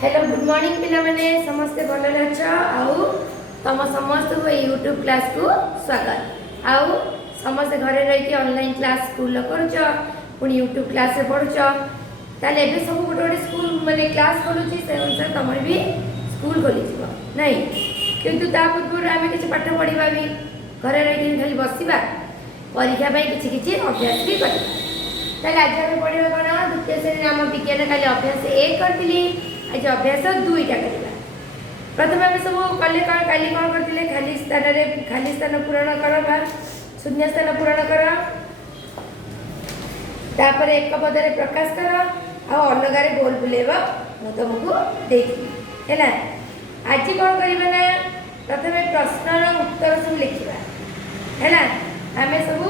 Hello good morning पिला माने समस्ते भल अछ आउ तम समस्त को यूट्यूब क्लास को स्वागत आउ समस्त घरे रही ऑनलाइन क्लास स्कूल करूच पुणी यूट्यूब क्लास से पढ़ुच ताले एबे सब गोटे गोटे स्कूल माने क्लास खोलुची से अनुसार तमर भी स्कूल खोली जीव नहीं किंतु ता पूर्व आम किसी पाठ पढ़ा भी घरे रही खाली बसवा परीक्षा किसी किसी अभ्यास भी करवा ताले आज आम पढ़ा कौन द्वितीय श्रेणी नाम विज्ञान काली अभ्यास 1 करती आज अभ्यास 2टा करवा प्रथम आम सब कले काली कौन करते खाली स्थान पूरण कर शून्य स्थान पूरण कर तापर एक पदरे प्रकाश कर आ अलगारे गोल बुलेब मु तुमको देखी है आज कौन करना ना प्रथम प्रश्नर उत्तर सब लिखा है आम सब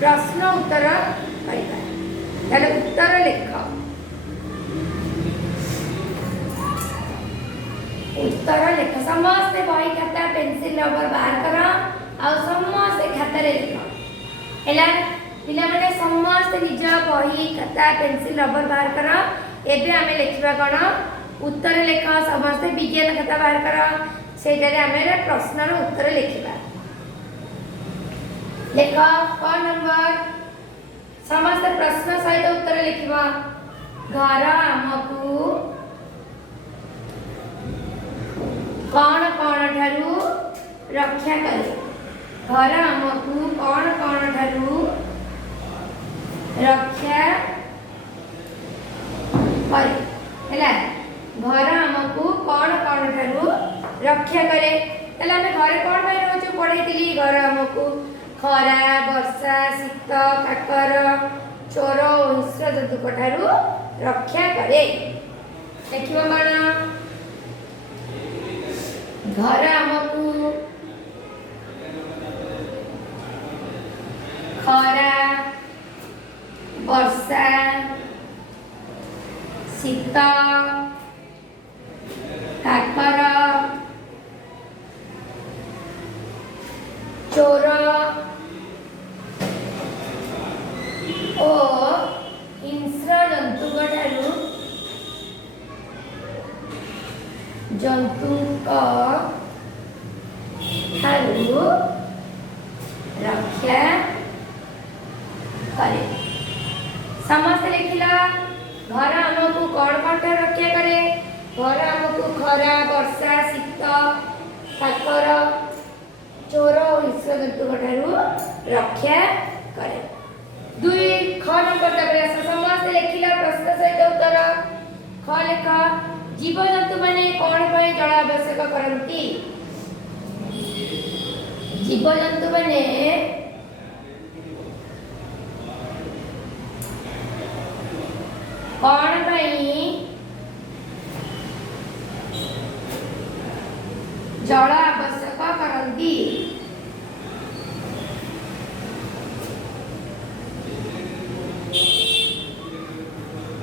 प्रश्न उत्तर करवा उत्तर लिख उत्तर लिख समस्ते बही खाता पेंसिल रबर बाहर कर आ समस्ते खाता लिख है पिला माने समस्त निज बही खाता पेंसिल रबर बाहर कर एबे आमे लिखिबा कोन उत्तर लिख समस्ते विज्ञान खाता बाहर कर सेटारे आमे प्रश्नर उत्तर लिखिबा लिख क नंबर समस्त प्रश्न सहित उत्तर लिखिबा घर आमकु कौन कौन ठारू रक्षा करे घर आमकु कौन कौन ठारू रक्षा करे हैला घर आमकु कौन कौन ठारू रक्षा करे तले हमें घर कौन भाई रोज पढ़ेतिली घर आमकु खरा वर्षा शीत काकर चोर हिंस्र जंतु ठारू रक्षा करे देखिबा माना घर आमकु खरा वर्षा शीत काकर चोर ओ हिंस्र जंतु ठारू रक्षा करे समस्त लिखिला घर आमको कौन कौन ठारू रक्षा करे घर आमको खरा वर्षा शीत काकर चोर हिंस्र जंतु ठारू रक्षा करे 2 ख नंबर तबरे समस्त लिखिला प्रश्न सहित उत्तर ख लिख जीव जंतु माने कौन पाई जल आवश्यक करती जीव जंतु माने कौन पाई जल आवश्यक करती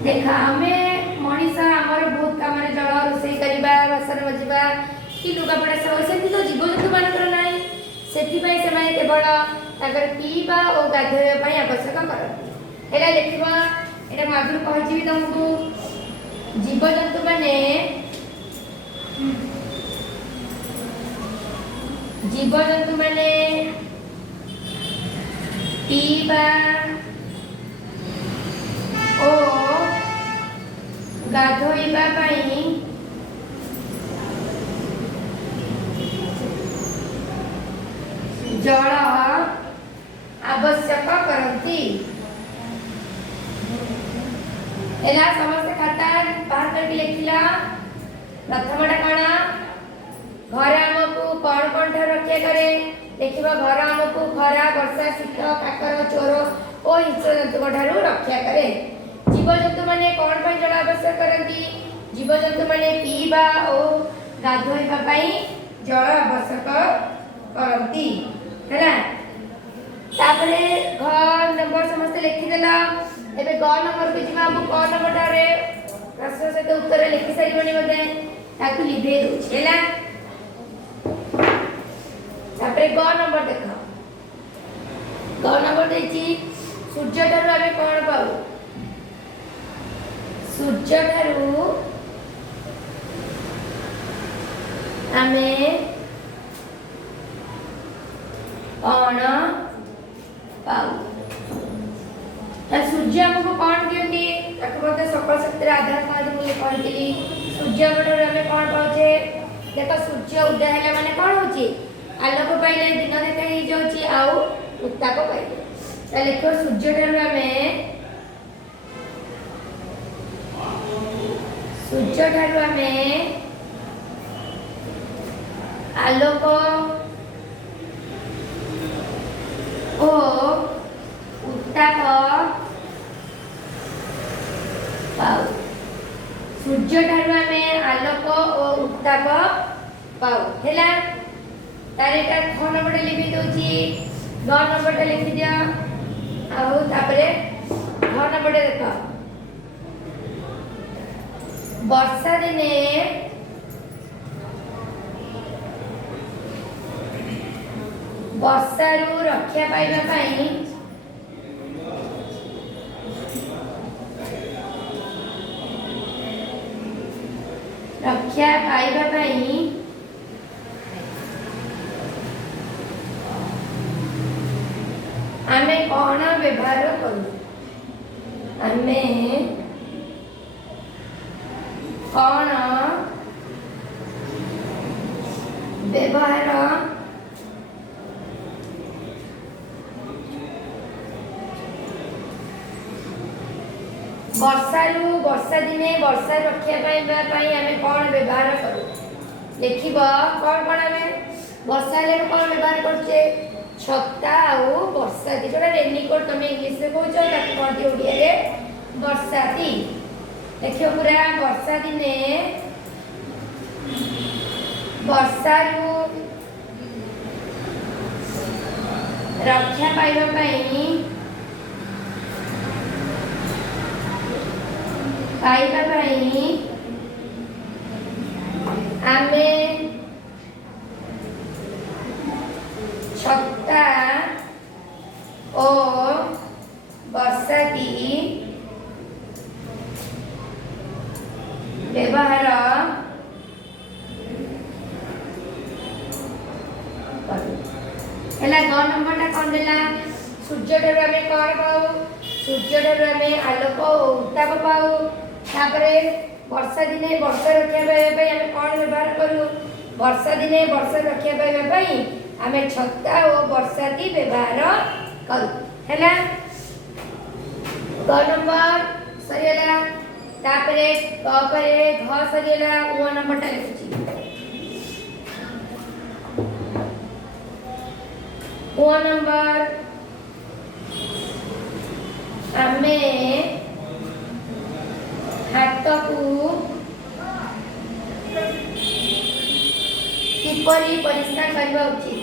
देखा हमें मनीषा आमर बहुत काम जल रोषे करवा बासन बजा कि लुगापड़ा सब से तो जीव जंतु मानकर नाई सेति पई से माने केवल ताकर पीबा और गाधोया आवश्यक करती एला लिखिबा एटा मागुर कहजी तुमको जीव जंतु माने पीबा ओ गाधोइबा पई जल आवश्यक करती एला समस्त खाता बाहर कर लिखिला प्रथमटा कोन घर आमको कौन कौन ठार रक्षा करे देखिबा घर आमको खरा वर्षा शीत काकर चोर ओ हिंस्र जंतु ठारू रक्षा करे जीव जंतु माने कौन पाई जल आवश्यक करती जीव जंतु माने पीबा ओ गाधोइबा पई जल आवश्यक करती है तापरे घ नंबर समस्त लिखि देला एबे ग नंबर पे जिमा हम क नंबर टारे प्रश्न सहित उत्तर लिखि सारिबनी मते ताकु लिभे दोछि हैला तापरे ग नंबर देखो ग नंबर देछि सूर्य ठारू आमे कोन पाऊ सूर्य ठारू आमे कौन पाऊ सूर्य हमको कौन दियंती ताको बोलते सकल शक्तिर आधार कार्ड मुझे कहली सूर्य बडर हमें कौन पाउछे देखो सूर्य उदय हेले माने कौन होची आलोक पाइले दिन देखा ही जाउची आउ उत्ताप पाइले त लिखो सूर्य ठारू हमें सूर्य ठारू हमें आलोक ओ उत्ताप पाऊ सूर्य ठारू हमें आलोक और उत्ताप पाऊ हैला तारे का 6 नंबर लिखि दोची 9 नंबर लिखि दिया आउ तापरे 9 नंबर देखो वर्षा दिने वर्षारू रक्षा पाइबा पाई रक्षा पाइबा पाई आमे कौन व्यवहार करू आमे कौन व्यवहार वर्षारू वर्षा दिने वर्षा रक्षा पाइबा पाई आमे कौन व्यवहार करू लिखिबा कौन कौन आमे वर्षा ले कौन व्यवहार करछे छत्ता और बरसाती जोटा रेनकोट तुम इंग्लिश में कहूँ ताकि कहती ओडिया रे बरसाती देखियो पूरा वर्षा दिने वर्षारू रक्षा पाइबा पाई आमे छत्ता और बरसाती व्यवहार है 9 नंबर टा कौन देला सूर्य ठारू आमे कौन पाऊ सूर्य ठारू आमे आलोक और उत्ताप पाऊ तापरे वर्षा दिने वर्षा रक्षा पाइबा पाई आमे कौन व्यवहार करू वर्षा दिने वर्षा रक्षा पाइबा पाई आमे छत्ता और बरसाती व्यवहार करू हैला 2 नंबर सरियला तापरे क परे घ सरियला 1 नंबर टा लिखुची 1 नंबर आमे हाथ को किपरि परिष्कार करबा उचित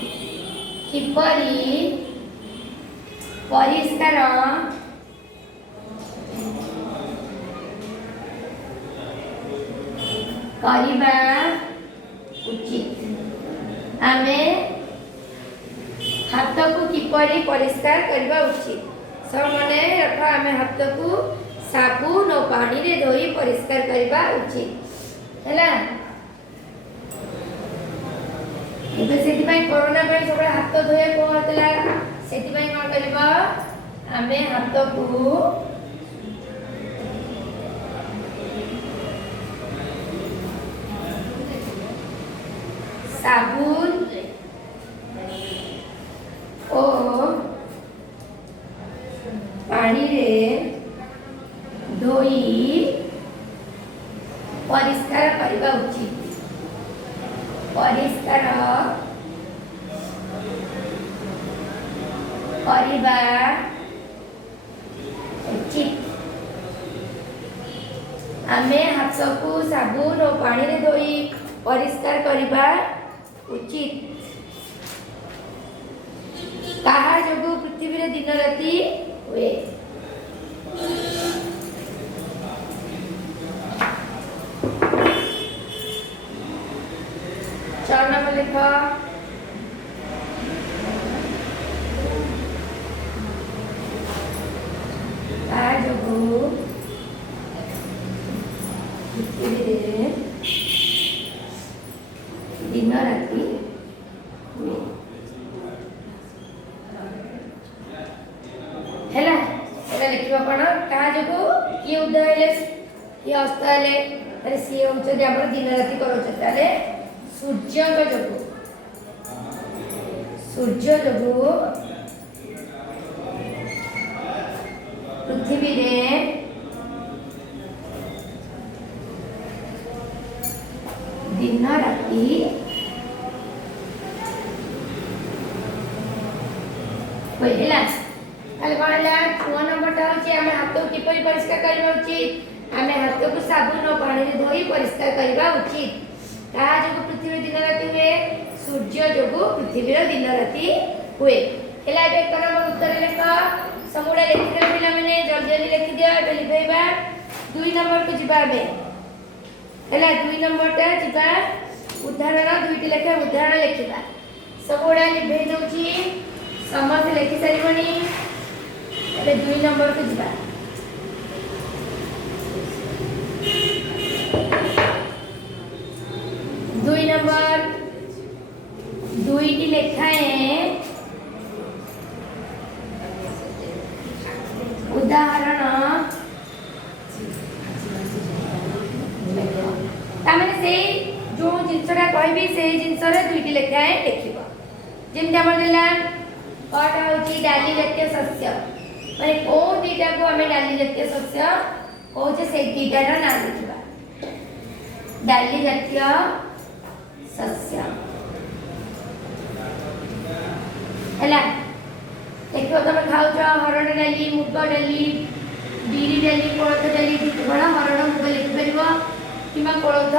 किपरि परिष्कार करबा उचित आमे हाथ को किपरि परिष्कार करबा उचित सब माने रख आमे हाथ को साबुन और पानी रे धोई परिष्कार करबा उचित हैला एबे सेति भाई कोरोना पे सब हाथ धोए को हतला सेति भाई कोन करबा आमे हाथ को साबुन और पानी रे धोई परिष्कार करबा उचित परिष्कार करबा उचित आमे हाथ को साबुन और पानी रे धोई परिष्कार करबा उचित कहा जोगु पृथ्वी रे दिन राति हुए चरण में लिखा जोगु पृथ्वी रे दिन ये हस्तले ताले सी होउछ जे हमर दिन राति करूछ ताले सूर्य को जोगु पृथ्वी रे दिन राति पहिला ताले कोनला 1 नंबरटा होची हम हाथ को किपरि परिष्कार करबा उचित आमे हाथ को साबुन और पानी रे धोई परिष्कार करबा उचित ता जो पृथ्वी दिन राति हुए सूर्य जोगु पृथ्वी रो दिन राति हुए एला बे करम उत्तर लेख समुडा लिखि दे पिला माने जल्दी जल्दी लिखि दिया एबे लिखैबा 2 नंबर को जिबा बे एला 2 नंबरटा जिबा उदाहरण दुईटी लेखा उदाहरण लिखिबा समुडा लिखै दउची समस्त लिखि सारिबनी एबे 2 नंबर को जिबा 2 नंबर दुईटी लेखा है उदाहरण तामें से जो जिनसरा कहबी से जिनसरे दुईटी लेखा है देखिबो जेमते हमर देला पाठ होची डाली जातीय शस्य माने को दीटा को हमें डाली जातीय शस्य कहूचे से दीटार नाम लिखिबा डाली जातीय शस्य हला देखो तुम खाऊ छ हरड़ डाली मुग डाली बीरी डाली कोळथ डाली बड़ा हरड़ मुग लिखि परिबो किमा कोळथ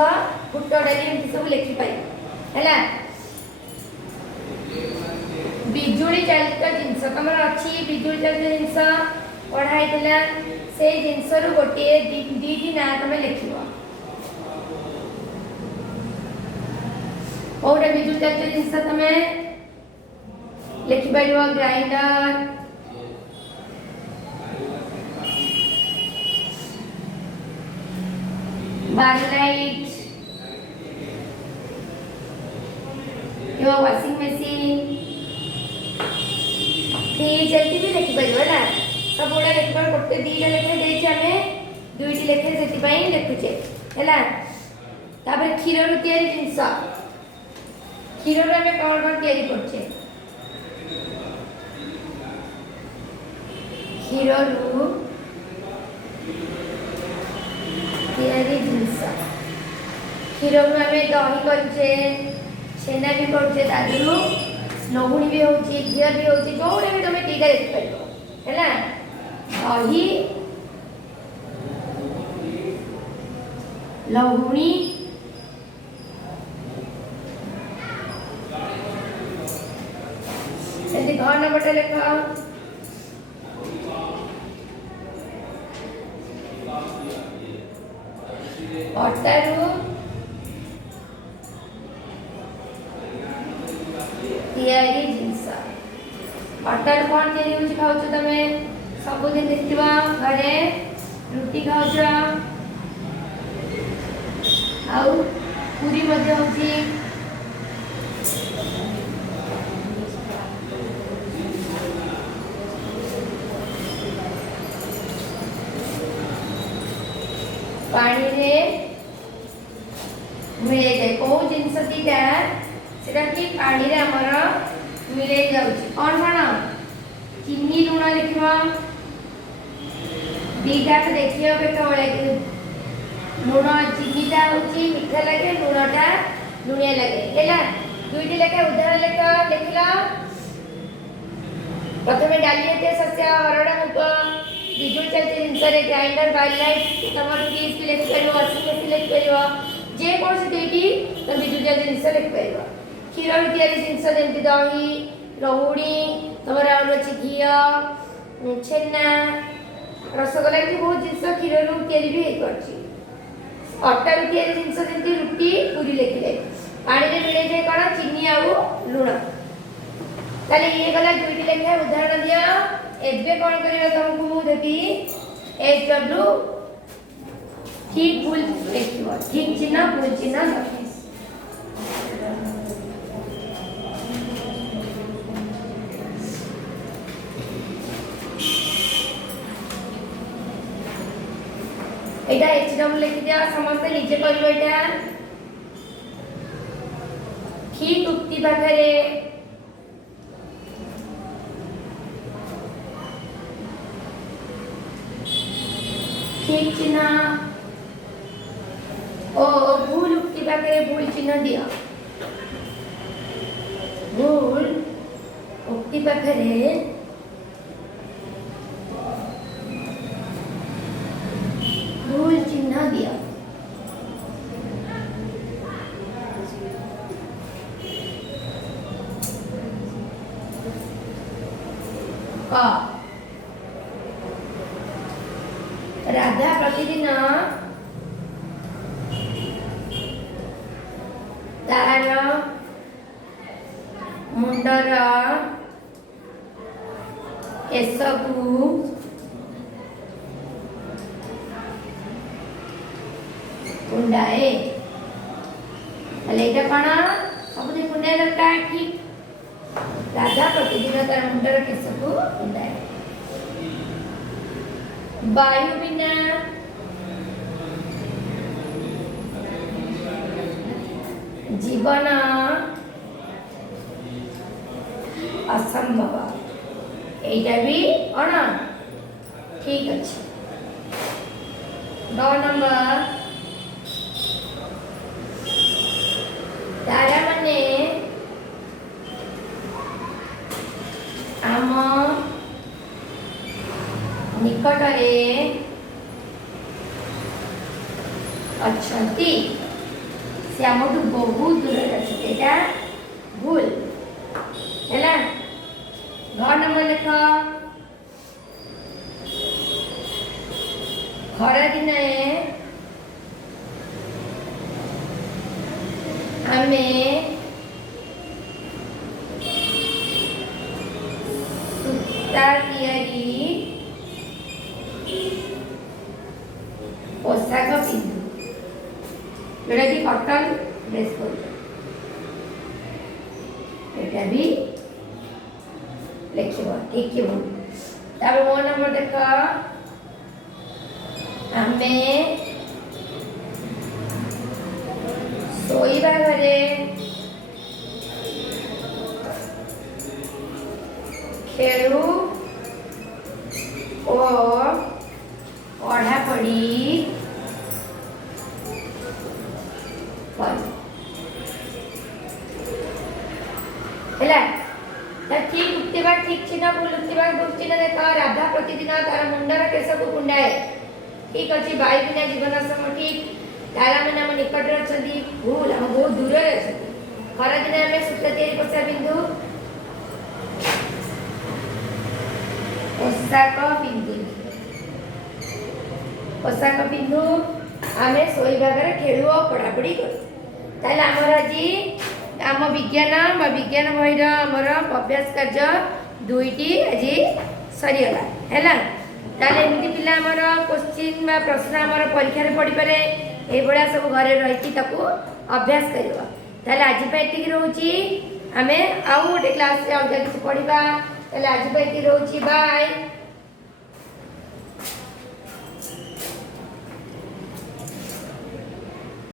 फुट डाली एमति सब लिखि पाइ हला बिजुली चालित जिनस तमर अछि बिजुली चालित जिनस पढ़ाई दिला से जिनस रु गोटे दीटी ना तमे लिखिबो ओडा बिजुली चालित जिनस तमे लिखि परिबो ग्राइंडर बारलाइट यो वॉशिंग मशीन फ्रिज एति भी लिखि परिबो ना सब ओडा लिखबा गोटे दीटा लेखे देछि हमें दुईटी लेखे सेति पई लिखुचे हैला तापर खीर रु तयारी जिंस खीर रु हमें कोन कोन तयारी करछे खीर रु तयारी जिंस खीर रु हमें दही करछे छेना भी करछे दादरू लहुणी भी होची घिया भी होची जोड़े भी तुम टीका देख पाइबो हैला दही लहुणी एते घर नंबर लेखा अटारू तयारी जिंस अटार कोन तयारी होची खाउ छ तमे सब दिन देखिबा घरे रोटी खाउ छ आउ पूरी मध्ये होची पानी रे मिले जाए को जिनस दीटा सेटा कि पानी रे हमर मिले जाउची कोन कोन चीनी लूण लिखिबा दीटा के देखियो केतबेले लूण चीनीटा होची मीठा लागे लूणटा लुणिया लागे हैला दुईटी लेखा उदाहरण लिखला प्रथमे डाली जातीय शस्य हरड़ मुग बिजुली चालित जिनसरे ग्राइंडर बारलाइट तमर फ्रिज भी लिखि परिबो वॉशिंग मशीन लिखि परिबो जे कोन दुईटी त बिजुली चालित जिनस लिखि परिबो खीर रु तयारी जिनस जेमति दही लहुणी तमर आउची घिया छेना रसगोल्ला की बहुत जिनस खीर रु तयारी भी हेइ करछि अटा रु तयारी जिनस जेमति रोटी पूरी लिखिले पानी रे मिले जे कोन चीनी आउ लूण ताले ये गला दुईटी लेखा उदाहरण दिया एबे कोन करियो तुमको मु देबी एच डब्ल्यू ठीक भूल लिखियो ठीक चिन्ह भूल चिन्ह रखिस एटा HW लिखि दिया समस्त निजे करियो एटा ठीक उक्ति पाखरे ठीक चिन्ह ओ भूल उक्ति पाखरे भूल चिन्ह दिया भूल उक्ति पाखरे भूल चिन्ह दिया राधा प्रतिदिन तार मुंडर केशकू कुंडाए एटा कौन सब कुंडाए दरकार ठीक राधा प्रतिदिन तार मुंडर केशकू कुंडाए वायु बिना जीवन असंभव एटा भी कौन ठीक अच्छे 2 नंबर तारा माने आम निकटरे अच्छंती से आमठू बहुत दूर अच्छे एटा भूल है 2 नंबर लिख खरा दिन आमे सूता तैयारी पोशाक पिंधु जोटा कि कॉटन ड्रेस कर भी लिखिब ठीक है भूल तापर 1 नंबर देख आमे सोईबा घरे खेलू और पढ़ा पढ़ी ठीक उक्तिबा ठीक चिन्ह भूल उक्तिबा भूल चिन्ह देख राधा प्रतिदिन तार मुंडर केशकू कुंडाए ठीक अच्छे वायु बिना जीवन सम ठीक तारा मैंने आम निकट अच्छी भूल आम बहुत दूर अच्छे खरा दिन आम सूता तैयारी पोशाक पिंधु पोशाक पिंधु आम शोवा घरे खेलु और पढ़ापढ़ी करूँ आमर आज आम विज्ञान विज्ञान बहीर आमर अभ्यास कार्य 2टी आज सरीगला है एमती पिला आमर क्वेश्चन बा प्रश्न आमर परीक्षा पड़ी पारे ये सब घरे रही अभ्यास कर आज रोची आम आउ गोटे क्लास अलग किसी पढ़ा आज रोची बाय।